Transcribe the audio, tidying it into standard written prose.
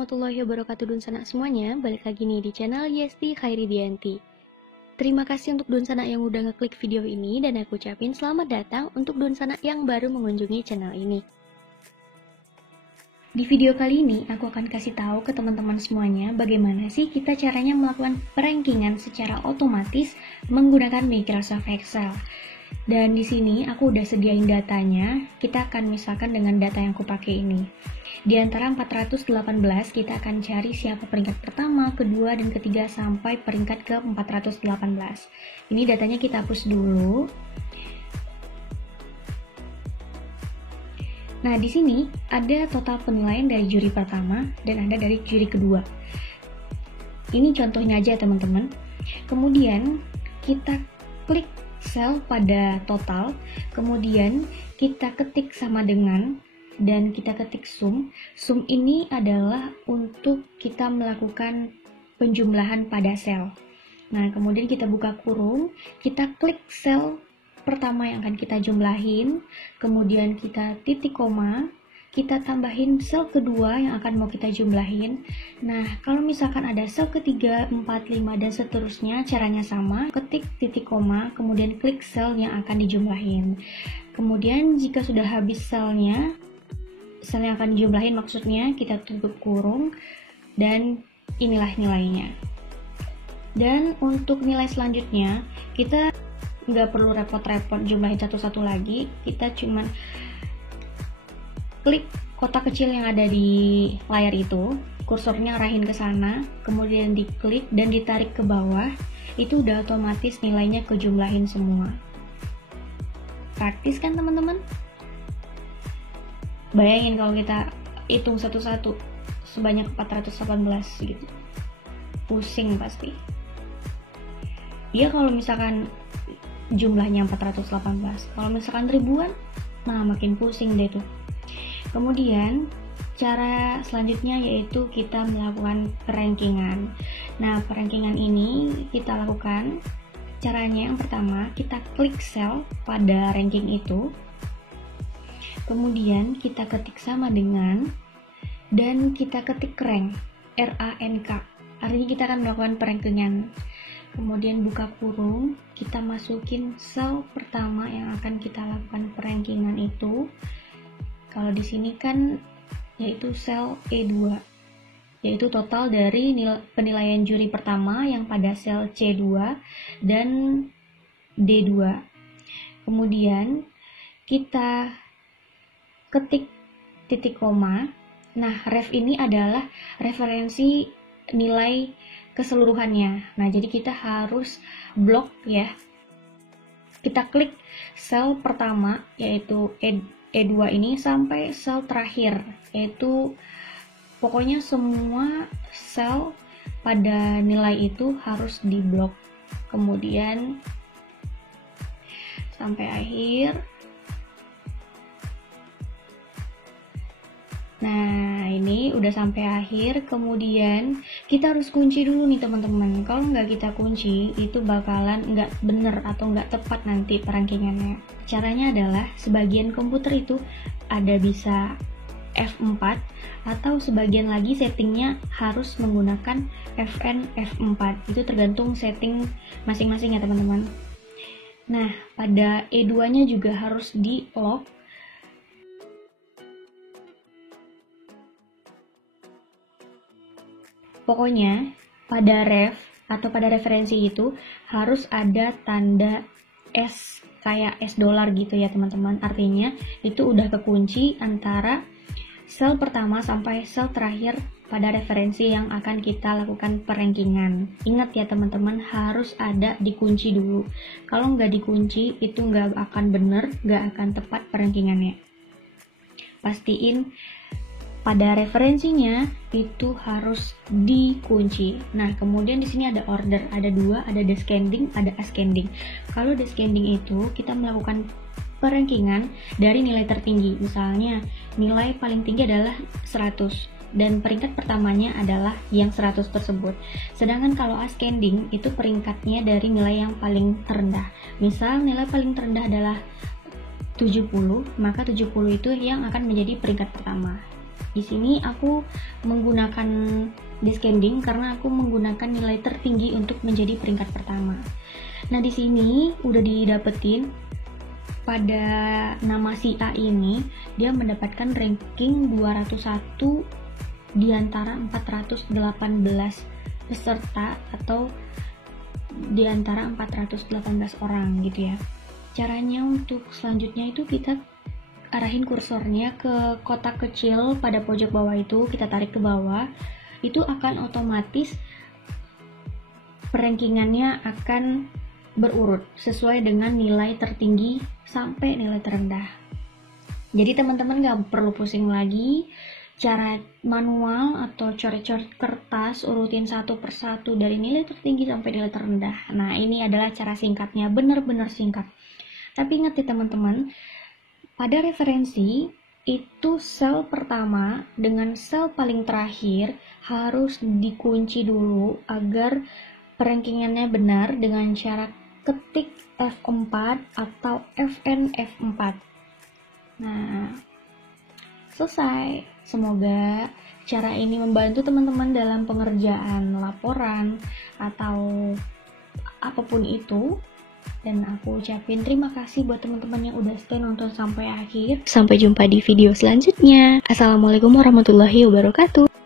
warahmatullahi wabarakatuh Dunsana semuanya. Balik lagi nih di channel Yesti Khairidianti. Terima kasih untuk Dunsana yang udah ngeklik video ini, dan aku ucapin selamat datang untuk Dunsana yang baru mengunjungi channel ini. Di video kali ini aku akan kasih tahu ke teman-teman semuanya bagaimana sih kita caranya melakukan perankingan secara otomatis menggunakan Microsoft Excel. Dan di sini aku udah sediain datanya. Kita akan misalkan dengan data yang aku pakai ini. Di antara 418 kita akan cari siapa peringkat pertama, kedua, dan ketiga sampai peringkat ke 418. Ini datanya kita hapus dulu. Nah, di sini ada total penilaian dari juri pertama dan ada dari juri kedua. Ini contohnya aja teman-teman. Kemudian kita klik sel pada total, kemudian kita ketik sama dengan, dan kita ketik sum. Sum ini adalah untuk kita melakukan penjumlahan pada sel. Nah, kemudian kita buka kurung, kita klik sel pertama yang akan kita jumlahin, kemudian kita titik koma, kita tambahin sel kedua yang akan mau kita jumlahin. Nah, kalau misalkan ada sel ketiga, 4, 5, dan seterusnya, caranya sama. Ketik titik koma, kemudian klik sel yang akan dijumlahin. Kemudian jika sudah habis selnya, sel yang akan dijumlahin maksudnya, kita tutup kurung, dan inilah nilainya. Dan untuk nilai selanjutnya, kita nggak perlu repot-repot jumlahin satu-satu lagi. Kita cuman klik kotak kecil yang ada di layar itu, kursornya arahin ke sana, kemudian diklik dan ditarik ke bawah. Itu udah otomatis nilainya kejumlahin semua. Praktis kan teman-teman? Bayangin kalau kita hitung satu-satu sebanyak 418 gitu. Pusing pasti. Ya kalau misalkan jumlahnya 418. Kalau misalkan ribuan, makin pusing deh tuh. Kemudian cara selanjutnya yaitu kita melakukan perankingan. Nah, perankingan ini kita lakukan caranya yang pertama, kita klik sel pada ranking itu. Kemudian kita ketik sama dengan, dan kita ketik rank, R-A-N-K. Artinya kita akan melakukan perankingan. Kemudian buka kurung, kita masukin sel pertama yang akan kita lakukan perankingan itu. Kalau di sini kan yaitu sel E2, yaitu total dari penilaian juri pertama yang pada sel C2 dan D2. Kemudian kita ketik titik koma. Nah, ref ini adalah referensi nilai keseluruhannya. Nah, jadi kita harus blok ya. Kita klik sel pertama yaitu E2 ini sampai sel terakhir, yaitu pokoknya semua sel pada nilai itu harus diblok. Kemudian sampai akhir. Nah, ini udah sampai akhir. Kemudian kita harus kunci dulu nih teman-teman. Kalau nggak kita kunci, itu bakalan nggak bener atau nggak tepat nanti perankingannya. Caranya adalah sebagian komputer itu ada bisa F4, atau sebagian lagi settingnya harus menggunakan FN F4. Itu tergantung setting masing-masing ya teman-teman. Nah, pada E2-nya juga harus di lock. Pokoknya pada ref atau pada referensi itu harus ada tanda S kayak S dolar gitu ya teman-teman. Artinya itu udah kekunci antara sel pertama sampai sel terakhir pada referensi yang akan kita lakukan perankingan. Ingat ya teman-teman, harus ada dikunci dulu. Kalau nggak dikunci itu nggak akan bener, nggak akan tepat perankingannya. Pastiin pada referensinya itu harus dikunci. Nah, kemudian di sini ada order, ada dua, ada descending, ada ascending. Kalau descending itu kita melakukan perankingan dari nilai tertinggi. Misalnya nilai paling tinggi adalah 100 dan peringkat pertamanya adalah yang 100 tersebut. Sedangkan kalau ascending itu peringkatnya dari nilai yang paling terendah. Misal nilai paling terendah adalah 70, maka 70 itu yang akan menjadi peringkat pertama. Di sini aku menggunakan descending karena aku menggunakan nilai tertinggi untuk menjadi peringkat pertama. Nah, di sini udah didapetin pada nama si A ini, dia mendapatkan ranking 201 di antara 418 peserta atau di antara 418 orang gitu ya. Caranya untuk selanjutnya itu kita arahin kursornya ke kotak kecil pada pojok bawah itu, kita tarik ke bawah, itu akan otomatis rankingannya akan berurut sesuai dengan nilai tertinggi sampai nilai terendah. Jadi teman-teman gak perlu pusing lagi cara manual atau coret-coret kertas urutin satu persatu dari nilai tertinggi sampai nilai terendah. Nah, ini adalah cara singkatnya, benar-benar singkat. Tapi ingat ya teman-teman, pada referensi itu sel pertama dengan sel paling terakhir harus dikunci dulu agar rankingannya benar dengan cara ketik F4 atau FN F4. Nah, selesai. Semoga cara ini membantu teman-teman dalam pengerjaan laporan atau apapun itu. Dan aku ucapin terima kasih buat teman-teman yang udah stay nonton sampai akhir. Sampai jumpa di video selanjutnya. Assalamualaikum warahmatullahi wabarakatuh.